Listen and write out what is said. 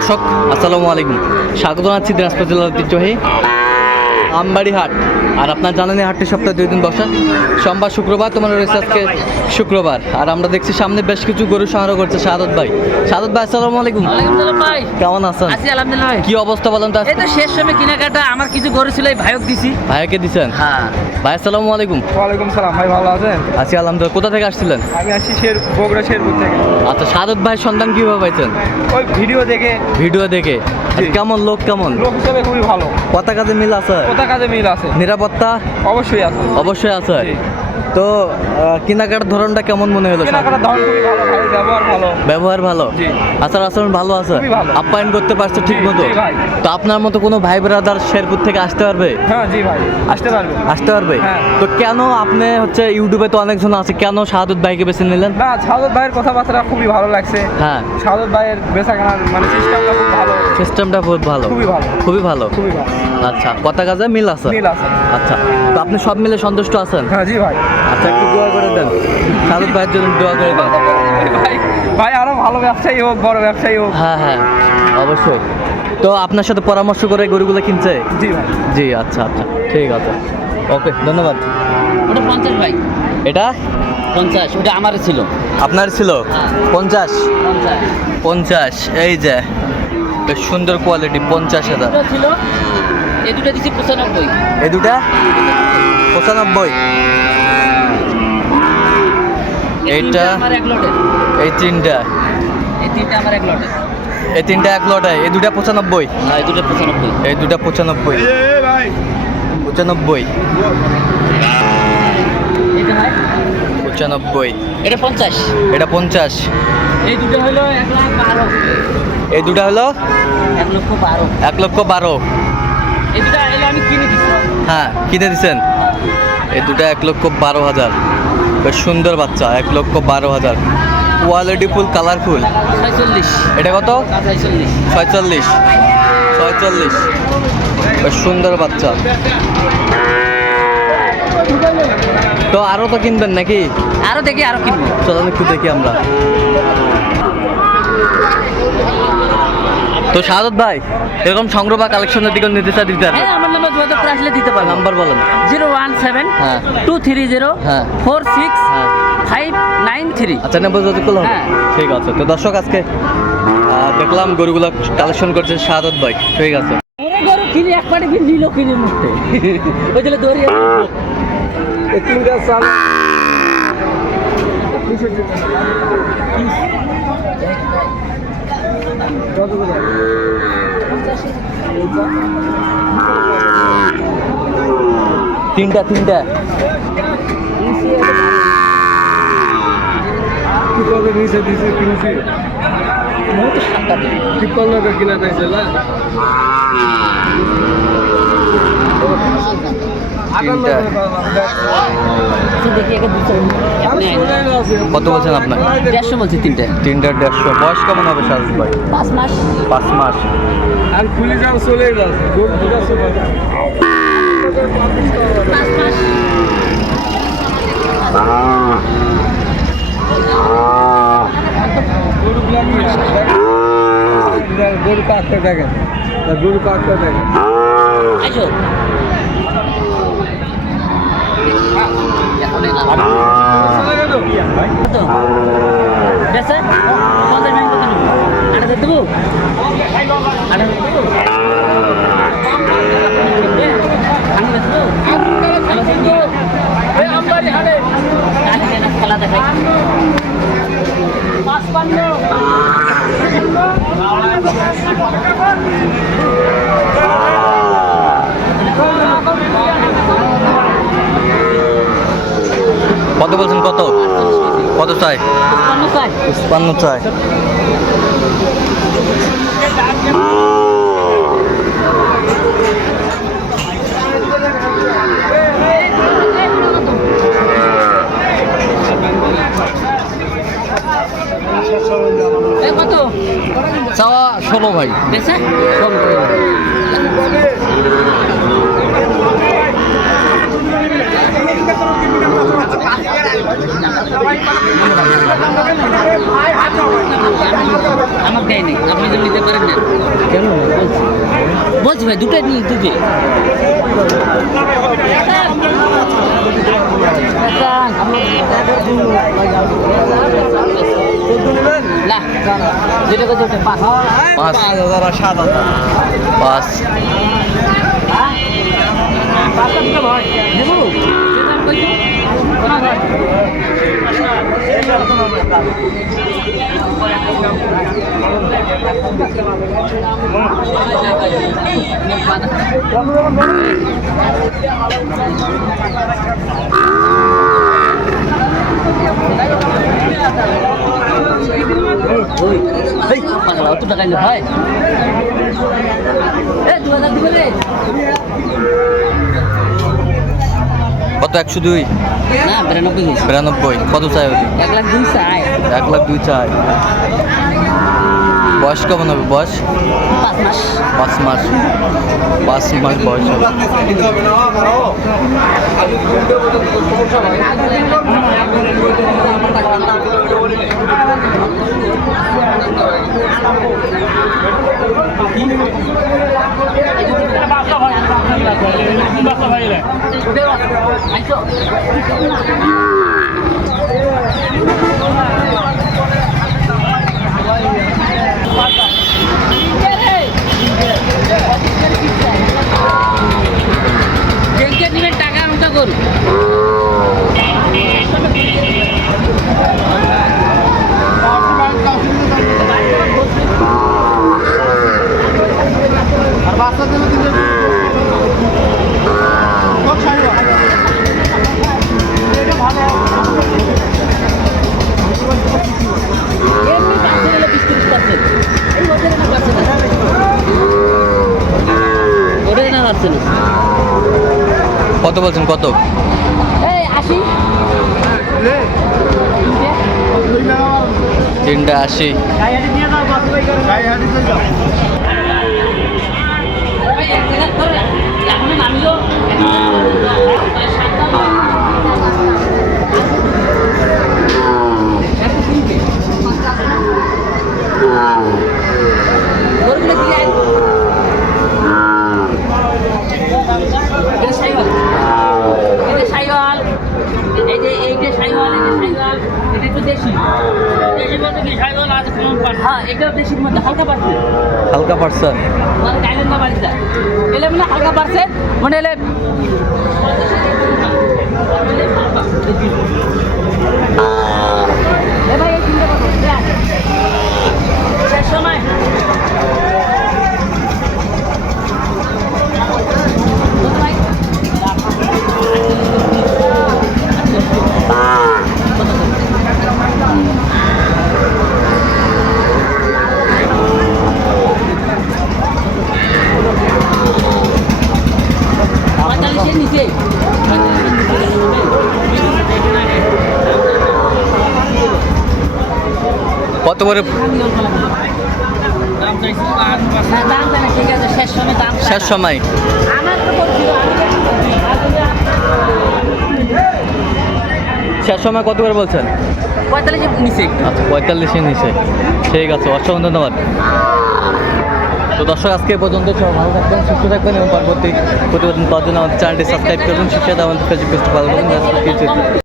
দর্শক আসসালামু আলাইকুম। স্বাগত জানাচ্ছি দিনাজপুর জেলার ঐতিহ্যবাহী আমবাড়ি হাট। আর আপনার জানেন এই হাটটি সপ্তাহে দুই দিন বসা। সোমবার শুক্রবার তোমার রয়েছে আজকে শুক্রবার। আর আমরা দেখছি সামনে বেশ কিছু গরু সংগ্রহ করছে সাদত ভাই। সাদত ভাই আসসালামু আলাইকুম। ওয়ালাইকুম ভাই। কেমন আছেন? আছি আলহামদুলিল্লাহ কি অবস্থা বলেন তো এই তো শেষ সময় কেনাকাটা আমার কিছু গরু ছিল এই ভাইক দিছি। ভাইকে দিছেন? হ্যাঁ। ভাই আসসালামু আলাইকুম। ওয়ালাইকুম সালাম ভাই ভালো আছেন? আছি আলহামদুলিল্লাহ। কোথা থেকে আসছিলেন? আমি আসছি শের বগুড়া শেরপুর থেকে। আচ্ছা সাদত ভাই সন্তান কীভাবে পাইছেন? ওই ভিডিও দেখে। ভিডিও দেখে। কেমন লোক কেমন? লোক হিসেবে খুবই ভালো। কথা কাজে মিল আছে? কাজে মিল আছে? নিরাপত্তা? অবশ্যই আছে। অবশ্যই আছে। তো কেনাকাটার ধরনটা কেমন মনে হলো? কেনাকাটার দাম খুবই ভালো ব্যবহার ভালো। ব্যবহার ভালো? আচার আচরণ ভালো আছে? আপ্যায়ন করতে পারছ ঠিক মতো তো আপনার মতো কোনো ভাই ব্রাদার শেরপুর থেকে আসতে পারবে? হ্যাঁ জি ভাই আসতে পারবে। আসতে পারবে? হ্যাঁ। তো কেন আপনি হচ্ছে ইউটিউবে তো অনেকজন আছে কেন শাহাদুত ভাইকে বেছে নিলেন? না সাদত ভাইয়ের কথাবার্তা খুবই ভালো লাগছে। হ্যাঁ। সাদত ভাইয়ের বেচা কেনার মানে সিস্টেমটা খুব ভালো। সিস্টেমটা বহুত ভালো। খুবই ভালো। খুবই ভালো। খুবই ভালো। আচ্ছা কথা কাজে মিল আছে? মিল আছে। আচ্ছা। তো আপনি সব মিলে সন্তুষ্ট আছেন? হ্যাঁ জি ভাই। আচ্ছা একটু দোয়া করে দেন। শাহাদুত ভাইয়ের জন্য দোয়া করে দেন। ভাই ভাই আরও ভালো ব্যবসায়ী হোক বড় ব্যবসায়ী হোক। হ্যাঁ হ্যাঁ অবশ্যই। তো আপনার সাথে পরামর্শ করে গরুগুলো কিনছে? জি ভাই। জি আচ্ছা আচ্ছা ঠিক আছে। ওকে ধন্যবাদ। ওটা পঞ্চাশ ভাই। এটা? পঞ্চাশ ওটা আমার ছিল। আপনার ছিল? হ্যাঁ। পঞ্চাশ? পঞ্চাশ। পঞ্চাশ এই যে। বেশ সুন্দর কোয়ালিটি পঞ্চাশ হাজার। ছিল এই দুটো দিছি পঁচানব্বই। এই দুটা? পঁচানব্বই। এইটা- এই তিনটা এই তিনটা। আমার এক লটের এই তিনটা এক লটায় এই দুটা পঁচানব্বই। এই দুটো পঁচানব্বই। এই দুটা পঁচানব্বই। ভাই। পঁচানব্বই। এটা পঁচানব্বই। এটা পঞ্চাশ। এটা পঞ্চাশ। এই দুটো হলো এক লাখ বারো। এই দুটা হলো এক লক্ষ বারো। এক লক্ষ বারো। হ্যাঁ কিনে দিচ্ছেন এই দুটো এক লক্ষ বারো হাজার। বেশ সুন্দর বাচ্চা এক লক্ষ বারো হাজার। কোয়ালিটি ফুল কালারফুল এটা কত? ছয়চল্লিশ। ছয়চল্লিশ। বেশ সুন্দর বাচ্চা। তো আরও তো কিনবেন নাকি? আরও দেখি আরও কিনবো। চলুন একটু দেখি আমরা। তো শাহাদত ভাই এরকম সংগ্রহ বা কালেকশনের দিকে নিতে চাই দিতে হ্যাঁ আমার নাম্বার যোগাযোগ করে আসলে দিতে পারব। নাম্বার বলেন। জিরো ওয়ান সেভেন হ্যাঁ। টু থ্রি জিরো হ্যাঁ। Four six five nine three. আচ্ছা নাম্বার যোগাযোগ করলে হবে? হ্যাঁ। ঠিক আছে। তো দর্শক আজকে দেখলাম গরুগুলো কালেকশন করছে শাহাদত ভাই। ঠিক আছে। গরু কিনে এক পাটে কিনে নিল কিনে মুখে ওই জন্য দৌড়িয়ে তিনটা চাল কত করে তিনটা তিনটা। নিচে দিছে কিনছি? তিপ্পান্ন টাকা কিনা চাইছে না? দুশো আপনি কত বলছেন আপনার দেড়শো বলছি তিনটে। তিনটা দেড়শো। বয়স কেমন হবে শাহাদত ভাই? পাঁচ মাস। পাঁচ মাস। আর পুলিশ আর চলে যাচ্ছে গরু কাটতে দেখেন। গরু কাটতে দেখেন। আইসো এখন এলাম। কত? বেচে? পঞ্চাশ টাকা কত নেব? আট হাজার দেবো? আট হাজার দেবো? এ, আমি বেচবো? আমি বেচবো? কালকে যেন খেলা দেখাই। কত বলছেন কত কত চাই পঞ্চান্ন চাই। চাওয়া ষোলো ভাই। বেচে? আমাকে দেয়নি আপনি যদি নিতে পারেন না বলছি ভাই দুটোই নিয়ে দুটোই না যেটা করছে ওটা পাঁচ পাঁচ পাঁচ পাগলা অত টাকা হয় এ কত একশো দুই? না বিরানব্বই বিরানব্বই। কত চাই এক লাখ দুই চাই। এক লাখ দুই চাই। বয়স কেমন হবে বয়স পাঁচ মাস পাঁচ মাস বয়স হবে ব্যাংকে বলছেন কত? আসি তিনটা আশি। নামিও গরুগুলো কি আয় এটা সাইওয়াল এটা সাইওয়াল এই যে এইটা সাইওয়াল এটা সাইওয়াল এটা একটু দেশি দেশি বলতে কি সাইওয়াল আছে কোন হ্যাঁ এটা দেশির মধ্যে হালকা পাচ্ছে হালকা পার্সেন্ট মানে এলে মানে হালকা পার্সেন্ট মানে এলে এ কত করে? শেষ সময়। শেষ সময় শেষ কত করে বলছেন? পঁয়তাল্লিশের নিচে। আচ্ছা পঁয়তাল্লিশের নিচে। ঠিক আছে অসংখ্য ধন্যবাদ। তো দর্শক, আজকে পর্যন্ত সব ভালো থাকবেন, সুস্থ থাকবেন এবং পরবর্তী প্রতিবেদন পাওয়ার জন্য আমাদের চ্যানেলটি সাবস্ক্রাইব করবেন শিক্ষা আমাদের ফেসবুক পেজটি ফলো করবেন